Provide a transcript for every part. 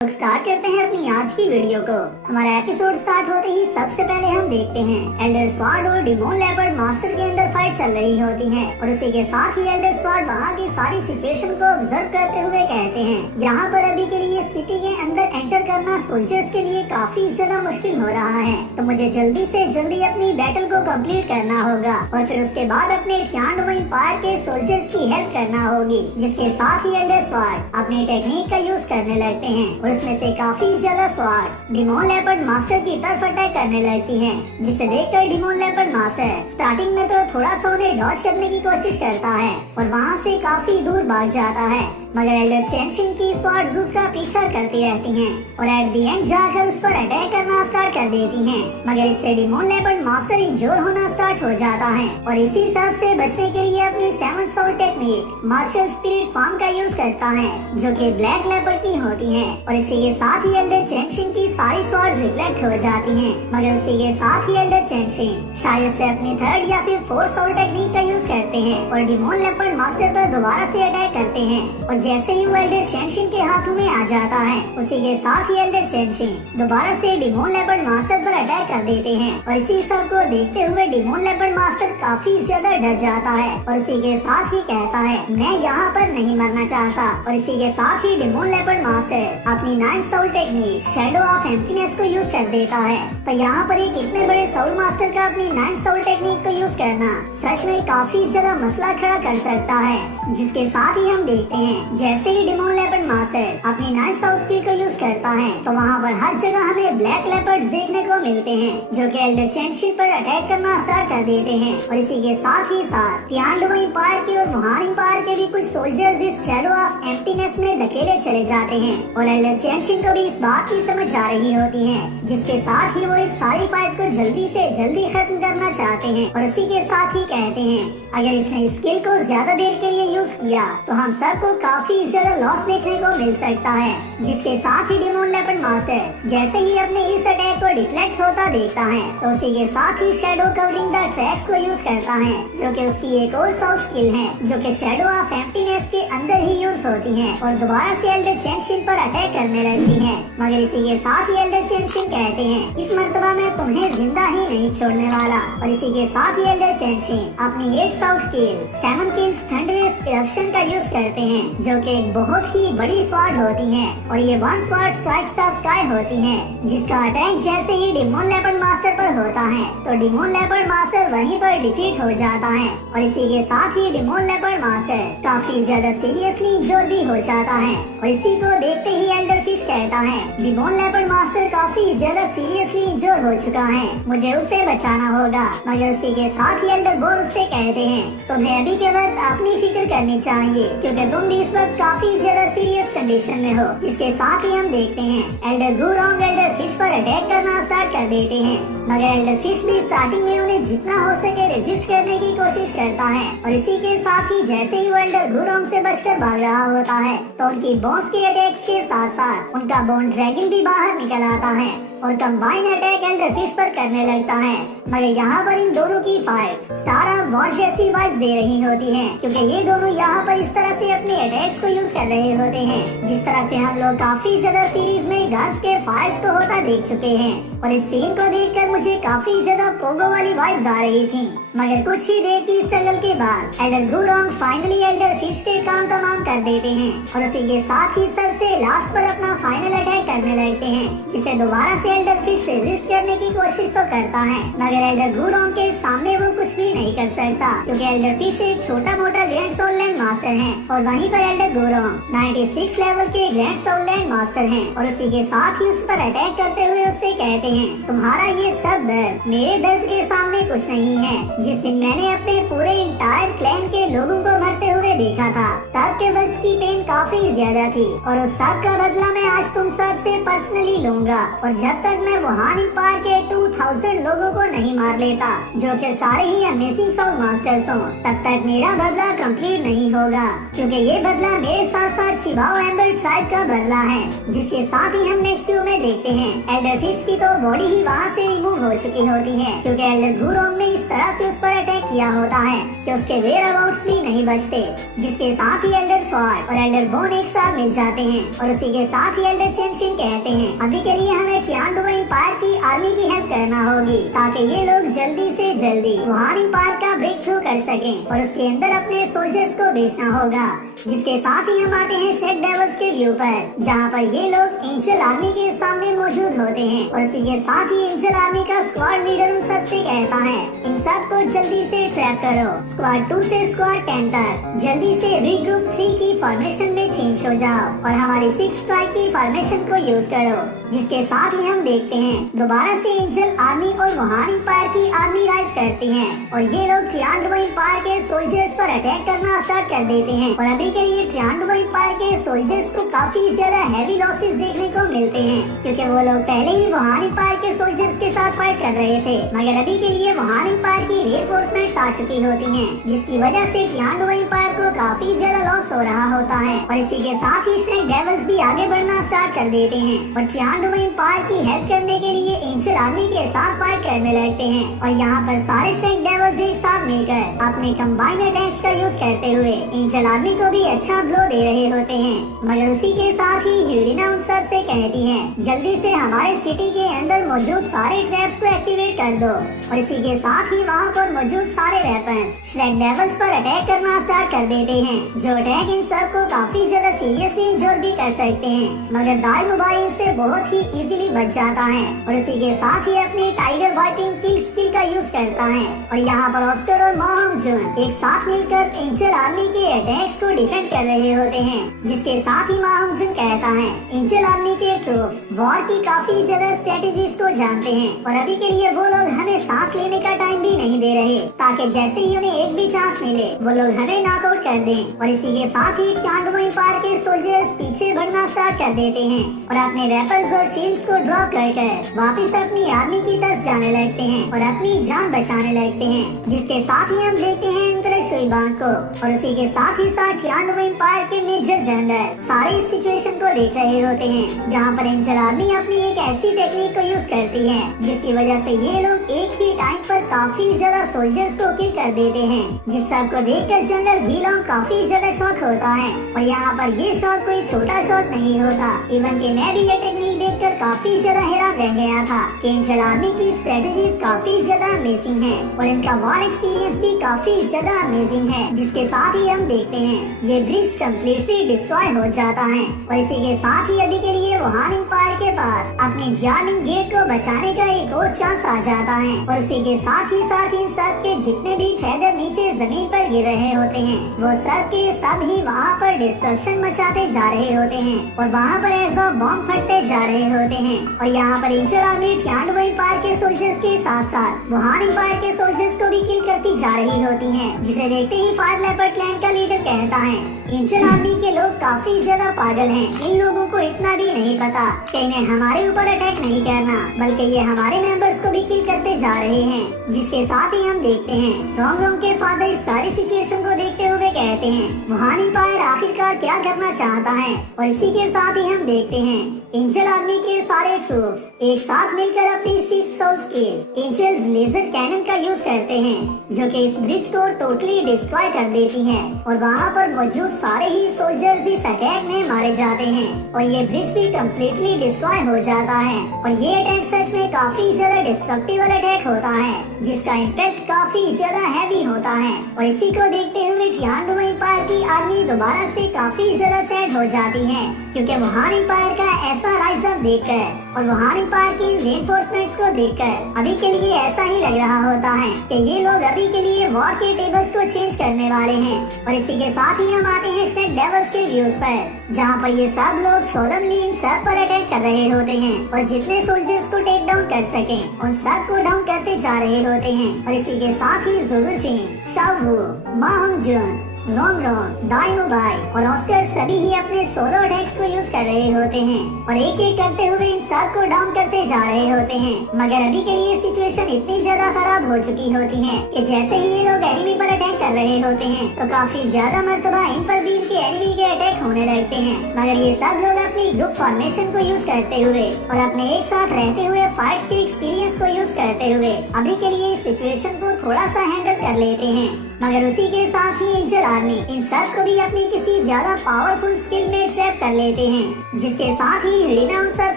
Start करते हैं अपनी आज की वीडियो को। हमारा एपिसोड स्टार्ट होते ही सबसे पहले हम देखते हैं एल्डर स्वार्ड और डिमोन लेपर्ड मास्टर के अंदर फाइट चल रही होती है और उसी के साथ ही एल्डर स्वार्ड वहाँ की सारी सिचुएशन को ऑब्जर्व करते हुए कहते हैं यहाँ पर अभी के लिए सिटी के अंदर एंटर करना सोल्जर्स के लिए काफी ज्यादा मुश्किल हो रहा है, तो मुझे जल्दी से जल्दी अपनी बैटल को कंप्लीट करना होगा और फिर उसके बाद अपने थियांडो एम्पायर के सोल्जर्स की हेल्प करना होगी। जिसके साथ ही एल्डर स्वार्ड अपनी टेक्निक का यूज करने लगते हैं और उसमें से काफी ज्यादा स्वार्ड्स डिमोन लेपर्ड मास्टर की तरफ अटैक करने लगती हैं, जिसे देखकर डिमोन लेपर्ड मास्टर स्टार्टिंग में तो थोड़ा सा उन्हें डॉज करने की कोशिश करता है और वहाँ से काफी दूर भाग जाता है, मगर एल्डर चेंशिन की स्वार्ड्स उसका पीछा करती रहती हैं और एट द एंड जाकर उस पर अटैक करना स्टार्ट कर देती हैं। मगर इससे डिमोन लेपर्ड मास्टर इंजोर होना स्टार्ट हो जाता है और इसी सब से बचने के लिए अपनी 7 soul technique martial spirit form का यूज करता है, जो कि ब्लैक लेपर्ड की होती है और इसी के साथ ही एल्डर चेंशिन की सारी स्वार्ड्स रिफ्लेक्ट हो जाती हैं। मगर उसी के साथ ही एल्डर चेंशिन शायद से अपनी 3rd या फिर 4th सोल टेक्निक का यूज करते हैं और डिमोन लेपर्ड मास्टर पर दोबारा से अटैक करते हैं और जैसे ही वो एल्डर चेंशिन के हाथों में आ जाता है उसी के साथ ही एल्डर चेंशिन दोबारा से डिमोन लेपर्ड मास्टर पर अटैक कर देते हैं और इसी सब को देखते हुए डिमोन लेपर्ड मास्टर काफी ज्यादा डर जाता है और उसी के साथ ही कहता है मैं यहाँ पर नहीं मरना चाहता और इसी के साथ ही डिमोन लेपर्ड मास्टर अपनी 9th soul technique shadow of emptiness को यूज कर देता है। तो यहाँ पर एक इतने बड़े सोल मास्टर का अपनी 9th सोल टेक्निक को यूज करना सच में काफी ज्यादा मसला खड़ा कर सकता है। जिसके साथ ही हम देखते हैं जैसे ही डिमोन लेपर्ड मास्टर अपनी 9th सोल स्किल को यूज करता है तो वहाँ पर हर जगह हमें ब्लैक लेपर्ड्स देखने को मिलते हैं, जो कि एल्डर चेंशिन पर अटैक करना स्टार्ट कर देते हैं और इसी के साथ ही साथ थियांडो एम्पायर के और वुहान एम्पायर के भी कुछ सोल्जर्स इस शैडो ऑफ एम्प्टीनेस में धकेले चले जाते हैं और एल्डर चेंशिन को भी इस बात की समझ आ रही होती है, जिसके साथ ही वो इस सारी फाइट को जल्दी से जल्दी खत्म करना चाहते हैं और उसी के साथ ही कहते हैं अगर इसने स्किल को ज्यादा देर के लिए यूज किया तो हम सबको काफी ज्यादा लॉस देखने को मिल सकता है। जिसके साथ ही डिमोन लेपर्ड मास्टर जैसे ही अपने इस अटैक को डिफ्लेक्ट होता देखता है तो उसी के साथ ही शैडो कवरिंग द ट्रैक्स को यूज करता है, जो कि उसकी एक और सोल स्किल है जो कि शैडो ऑफ एम्प्टीनेस के अंदर ही यूज होती है और दोबारा से एल्डर चेंशिन पर अटैक करने लगती है। मगर इसी के साथ ही एल्डर चेंशिन कहते हैं इस मर्तबा में तुम्हें जिंदा ही नहीं छोड़ने वाला और इसी के साथ ही एल्डर चेंशिन अपनी 8th soul skill 7 kills thunderous eruption का यूज करते हैं, जो कि एक बहुत ही बड़ी स्वार्ड होती है और ये 1 स्वार्ड स्ट्राइक्स द स्काई होती है, जिसका अटैक जैसे ही डिमोन लेपर्ड मास्टर पर होता है तो डिमोन लेपर्ड मास्टर वहीं पर डिफीट हो जाता है और इसी के साथ ही डिमोन लेपर्ड मास्टर काफी ज्यादा सीरियसली इंजर्ड भी हो जाता है और इसी को देखते ही एल्डर फिश कहता है डिमोन लेपर्ड मास्टर काफी ज्यादा सीरियसली इंजर्ड हो चुका है, मुझे उससे बचाना होगा। मगर उसी के साथ ही एल्डर बोर उससे कहते हैं तुम्हें अभी के वक्त अपनी फिक्र करनी चाहिए क्योंकि तुम भी इस वक्त काफी ज्यादा सीरियस कंडीशन में हो। जिसके साथ ही हम देखते हैं एल्डर ब्रूरॉन्ग एल्डर फिश पर अटैक करना स्टार्ट कर देते हैं, मगर एल्डर फिश भी स्टार्टिंग में उन्हें जितना हो सके रेजिस्ट करने की कोशिश करता है और इसी के साथ ही जैसे ही वो एल्डर ब्रूरॉन्ग से बचकर भाग रहा होता है तो उनकी बॉन्स के अटैक्स के साथ साथ उनका बोन ड्रैगन भी बाहर निकल आता है और कंबाइन अटैक एल्डर फिश पर करने लगता है। मगर यहाँ पर इन दोनों की फाइट स्टार ऑफ वॉर जैसी वाइब्स दे रही होती है, क्योंकि ये दोनों यहाँ पर इस तरह से अपने अटैक्स को यूज कर रहे होते हैं जिस तरह से हम लोग काफी ज्यादा सीरीज में गन्स के फायर्स को होता देख चुके हैं और इस सीन को देखकर मुझे काफी ज्यादा पोगो वाली वाइब्स आ रही थी। मगर कुछ ही देर की स्ट्रगल के बाद एल्डर ब्रूरॉन्ग फाइनली एल्डर फिश के काम तमाम कर देते हैं और उसी के साथ ही सबसे लास्ट पर अपना फाइनल अटैक करने लगते हैं, जिसे दोबारा से एल्डर फिश रेजिस्ट करने की कोशिश तो करता है मगर एल्डर ब्रूरॉन्ग के सामने वो कुछ भी नहीं कर सकता, क्योंकि एल्डर फिश एक छोटा मोटा ग्रैंड सोल लैंड मास्टर है और वहीं पर एल्डर ब्रूरॉन्ग 96 लेवल के ग्रैंड सोल लैंड मास्टर हैं और उसी के साथ ही उस पर अटैक करते हुए उससे कहते हैं तुम्हारा ये सब दर्द मेरे दर्द के सामने कुछ नहीं है। जिस दिन मैंने अपने पूरे इंटायर क्लैन के लोगों को मरते हुए देखा था तब के वक्त की पेन काफी ज्यादा थी और उस सब का बदला मैं आज तुम सब उसे पर्सनली लूंगा और जब तक मैं वुहान एम्पायर के 2000 लोगों को नहीं मार लेता जो कि सारे ही अमेजिंग साउंड मास्टर्स हों, तब तक मेरा बदला कंप्लीट नहीं होगा, क्योंकि ये बदला मेरे साथ साथ चिबाओ एम्बर ट्राइब का बदला है, जिसके साथ ही हम नेक्स्ट व्यू में देखते हैं एल्डर फिश की तो बॉडी ही वहाँ से रिमूव हो चुकी होती है, क्योंकि एल्डर गुरोंग ने इस तरह से उस पर अटैक किया होता है कि उसके वेयर अबाउट्स भी नहीं बचते, जिसके साथ ही एल्डर स्वॉर्ड और एल्डर बोन एक साथ मिल जाते हैं और उसी के साथ ही एल्डर चेंशिन कहते हैं अभी के लिए हमें टियानडुओ एम्पायर की आर्मी की हेल्प करना होगी ताकि ये लोग जल्दी से जल्दी वुहान एम्पायर का ब्रेक थ्रू कर सकें और उसके अंदर अपने सोल्जर्स को भेजना होगा, जिसके साथ ही हम आते हैं शेक डेविल्स के व्यू पर, जहाँ पर ये लोग एंजल आर्मी के सामने मौजूद होते हैं और इसी के साथ ही एंजल आर्मी का स्क्वाड लीडर उन सबसे कहता है इन सब को जल्दी से ट्रैप करो, स्क्वाड 2 से स्क्वाड 10 तक जल्दी से रीग्रुप 3 की फॉर्मेशन में चेंज हो जाओ और हमारी 6 स्ट्राइक की फॉर्मेशन को यूज करो, जिसके साथ ही हम देखते हैं दोबारा से एंजल आर्मी और वुहान एम्पायर की आर्मी राइज करती है और ये लोग टियानडुओ एम्पायर के सोल्जर्स पर अटैक करना स्टार्ट कर देते हैं और अभी के लिए टियानडुओ एम्पायर के सोल्जर्स को काफी ज्यादा हैवी लॉसेस देखने को मिलते हैं, क्योंकि वो लोग पहले ही वुहान एम्पायर के सोल्जर्स के साथ फाइट कर रहे थे, मगर अभी के लिए वुहान एम्पायर की रेफोर्समेंट्स आ चुकी होती हैं, जिसकी वजह से टियानडुओ एम्पायर को काफी ज्यादा लॉस हो रहा होता है और इसी के साथ ही शेक डेविल्स भी आगे बढ़ना स्टार्ट कर देते हैं और टियानडुओ एम्पायर की हेल्प करने के लिए एंजल आर्मी के साथ फाइट करने लगते हैं और यहाँ पर सारे शेक डेविल्स एक साथ मिलकर अपने कंबाइन अटैक्स का यूज करते हुए एंजल आर्मी को भी अच्छा ब्लो दे रहे होते हैं, मगर उसी के साथ ही ह्यूलिना उन सब से कहती है जल्दी से हमारे सिटी के अंदर मौजूद सारे ट्रैप्स को एक्टिवेट कर दो और इसी के साथ ही वहाँ पर मौजूद सारे वेपन्स शेक डेविल्स पर अटैक करना स्टार्ट कर देते हैं, जो अटैक इन सब को काफी ज्यादा सीरियसली इंजोर भी कर सकते हैं, मगर दाई मोबाइल से बहुत ही इजीली बच जाता है और उसी के साथ ही अपनी टाइगर वाइपिंग किल स्किल का यूज करता है और यहाँ पर ऑस्कर और माहम जुन एक साथ मिलकर एंजल आर्मी के अटैक्स को डिफेंड कर रहे होते हैं, जिसके साथ ही माहम जुन कहता है एंजल आर्मी के ट्रूप्स वॉर की काफी ज्यादा स्ट्रेटेजीज को जानते हैं और अभी के लिए वो लोग हमें सांस लेने का टाइम भी नहीं दे रहे, ताकि जैसे ही उन्हें एक भी चांस मिले वो लोग हमें नॉकआउट कर दें और इसी के साथ ही टियानडुओ एम्पायर के सोल्जर्स पीछे बढ़ना स्टार्ट कर देते हैं और अपने वेपन्स और शील्ड्स को ड्रॉप कर वापस अपनी आर्मी की तरफ जाने लगते हैं और अपनी जान बचाने लगते हैं, जिसके साथ ही हम देखते हैं एम्परर शुइबांग को और उसी के साथ ही साथ टियानडुओ एम्पायर के मेजर जनरल सारी इस सिचुएशन को देख रहे होते हैं, जहाँ पर एंजल आर्मी अपनी एक ऐसी टेक्निक को यूज करती है जिसकी वजह से ये लोग एक ही टाइम पर काफी ज्यादा सोल्जर्स को किल कर देते हैं, जिस सब को देखकर जनरल गीलोंग काफी ज्यादा शॉक होता है और यहाँ पर ये शॉट कोई छोटा शॉट नहीं होता, इवन कि मैं भी ये टेक्निक देखकर काफी ज्यादा हैरान रह गया था कि एंजल आर्मी की स्ट्रेटेजीज काफी ज्यादा अमेजिंग है और इनका वॉर एक्सपीरियंस भी काफी ज्यादा अमेजिंग है, जिसके साथ ही हम देखते हैं ये ब्रिज कम्प्लीटली डिस्ट्रॉय हो जाता है और इसी के साथ ही अभी के लिए वुहान एम्पायर के पास अपने जार्लिंग गेट को बचाने का एक और चांस आ जाता है और उसी के साथ इन सब के जितने भी फेदर नीचे जमीन पर गिर रहे होते हैं वो सब के सब ही वहाँ पर डिस्ट्रक्शन मचाते जा रहे होते हैं और वहाँ पर ऐसा बॉम्ब फटते जा रहे होते हैं और यहाँ पर एंजल आर्मी टियानडुओ एम्पायर के सोल्जर्स के साथ साथ वुहान एम्पायर के सोल्जर्स को भी किल करती जा रही होती हैं, जिसे देखते ही फायर लेपर्ड क्लैन का लीडर कहता है एंजल आर्मी के लोग काफी ज्यादा पागल हैं, इन लोगों को इतना भी नहीं पता कि इन्हें हमारे ऊपर अटैक नहीं करना बल्कि ये हमारे मेंबर्स को भी किल करते जा रहे हैं, जिसके साथ ही हम देखते हैं रोंग के फादर इस सारी सिचुएशन को देखते हुए कहते हैं वुहान एम्पायर आखिरकार क्या करना चाहता है और इसी के साथ ही हम देखते हैं एंजल आर्मी के सारे ट्रूप्स एक साथ मिलकर अपनी 6 soul scale angels laser cannon का यूज करते हैं, जो कि इस ब्रिज को टोटली डिस्ट्रॉय कर देती हैं और वहाँ पर मौजूद सारे ही सोल्जर्स इस अटैक में मारे जाते हैं और ये ब्रिज भी कम्प्लीटली डिस्ट्रॉय हो जाता है और ये अटैक सच में काफी ज्यादा डिस्ट्रक्टिव अटैक होता है, जिसका इम्पैक्ट काफी ज्यादा हैवी होता है और इसी को देखते हुए टियानडुओ एम्पायर की आर्मी दोबारा से काफी ज्यादा सैड हो जाती है, क्योंकि वुहान एम्पायर का ऐसा राइज अप देखकर और वुहान एम्पायर की रेनफोर्समेंट्स को देखकर अभी के लिए ऐसा ही लग रहा होता है कि ये लोग अभी के लिए वॉर के टेबल्स को चेंज करने वाले हैं और इसी के साथ ही हम आते हैं शेक डेविल्स के व्यूज पर, जहाँ पर ये सब लोग सोलमली इन सब पर अटैक कर रहे होते हैं और जितने सोल्जर्स को टेक डाउन कर सके उन सब को डाउन करते जा रहे होते हैं और इसी के साथ ही जुजुचिन, शाओ वू, मा होंगजुन दाइनोबाई और ऑस्कर सभी ही अपने सोलो अटैक्स को यूज कर रहे होते हैं और एक एक करते हुए इन सब को डाउन करते जा रहे होते हैं। मगर अभी के लिए सिचुएशन इतनी ज्यादा खराब हो चुकी होती है कि जैसे ही ये लोग एनिमी पर अटैक कर रहे होते हैं तो काफी ज्यादा मर्तबा इन पर भी इनके एनिमी के अटैक होने लगते हैं। मगर ये सब लोग अपनी ग्रुप फॉर्मेशन को यूज करते हुए और अपने एक साथ रहते हुए फाइट्स के एक्सपीरियंस को यूज करते हुए अभी के लिए इस सिचुएशन को थोड़ा सा हैंडल कर लेते हैं। मगर उसी के साथ ही एंजल आर्मी इन सब को भी अपनी किसी ज्यादा पावरफुल स्किल में ट्रैप कर लेते हैं, जिसके साथ ही हीलिना उन सब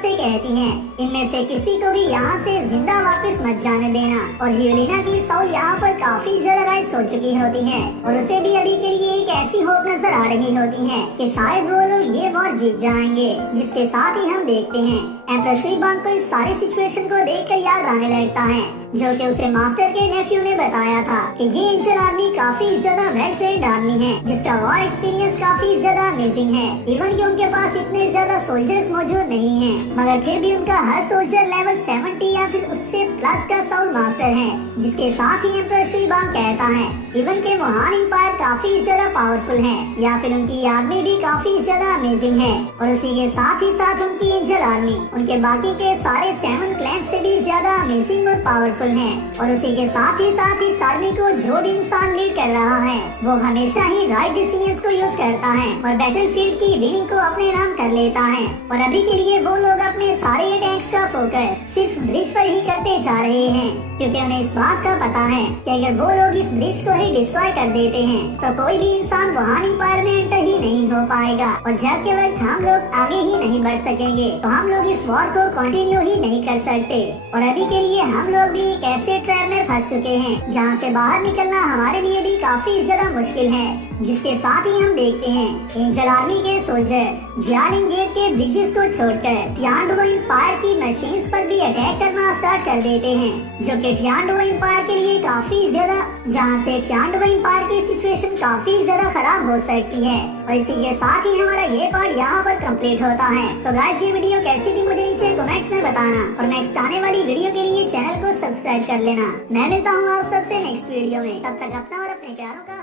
से कहती है इनमें से किसी को भी यहाँ से जिंदा वापस मत जाने देना। और हीलिना की सोल यहाँ पर काफी ज्यादा राइज हो चुकी होती है और उसे भी अभी के लिए एक ऐसी होप नजर आ रही होती है कि शायद वो लोग ये वॉर जीत जाएंगे। जिसके साथ ही हम देखते हैं एम्परर शीबांग को इस सारी सिचुएशन को देखकर याद आने लगता है जो कि उसे मास्टर के नेफ्यू ने बताया था कि ये एंजल आर्मी काफी ज्यादा वेल ट्रेन्ड आर्मी है जिसका वॉर एक्सपीरियंस काफी ज्यादा अमेजिंग है। इवन कि उनके पास इतने ज्यादा सोल्जर्स मौजूद नहीं हैं, मगर फिर भी उनका हर सोल्जर लेवल 70 या फिर उससे प्लस का सोल मास्टर है। जिसके साथ ही एम्परर शीबांग कहता है इवन के वुहान एम्पायर काफी ज्यादा पावरफुल है या फिर उनकी आर्मी भी काफी ज्यादा अमेजिंग है। और उसी के साथ ही साथ उनकी एंजल आर्मी उनके बाकी के सारे 7 क्लैंस से भी ज्यादा अमेजिंग और पावरफुल है। और उसी के साथ ही इस आर्मी को जो भी इंसान लीड कर रहा है वो हमेशा ही राइट डिसीजंस को यूज करता है और बैटलफील्ड की विनिंग को अपने नाम कर लेता है। और अभी के लिए वो लोग अपने सारे अटैक्स का फोकस सिर्फ ब्रिज पर ही करते जा रहे हैं क्योंकि उन्हें इस बात का पता है कि अगर वो लोग इस ब्रिज को ही डिस्ट्रॉय कर देते हैं तो कोई भी इंसान वुहान एम्पायर में एंटर ही नहीं हो पाएगा और जब के वक्त हम लोग आगे ही नहीं बढ़ सकेंगे तो हम लोग इस वॉर को कंटिन्यू ही नहीं कर सकते। और अभी के लिए हम लोग भी एक ऐसे ट्रैप में फंस चुके हैं जहाँ से बाहर निकलना हमारे लिए भी काफी ज्यादा मुश्किल है। जिसके साथ ही हम देखते हैं एंजल आर्मी के सोल्जर्स जियालिंग गेट के ब्रिजेस को छोड़कर टियानडुओ एम्पायर की मशीन्स पर भी अटैक करना स्टार्ट कर देते हैं जो कि टियानडुओ एम्पायर के लिए काफी ज्यादा जहाँ से टियानडुओ एम्पायर की सिचुएशन काफी ज्यादा खराब हो सकती है। और इसी के साथ ही हमारा ये पार्ट यहाँ पर कंप्लीट होता है। तो गाइस ये वीडियो कैसी थी मुझे नीचे कमेंट्स में बताना और नेक्स्ट आने वाली वीडियो के लिए चैनल को सब्सक्राइब कर लेना। मैं मिलता हूँ आप सबसे नेक्स्ट वीडियो में, तब तक अपना और अपने प्यारों का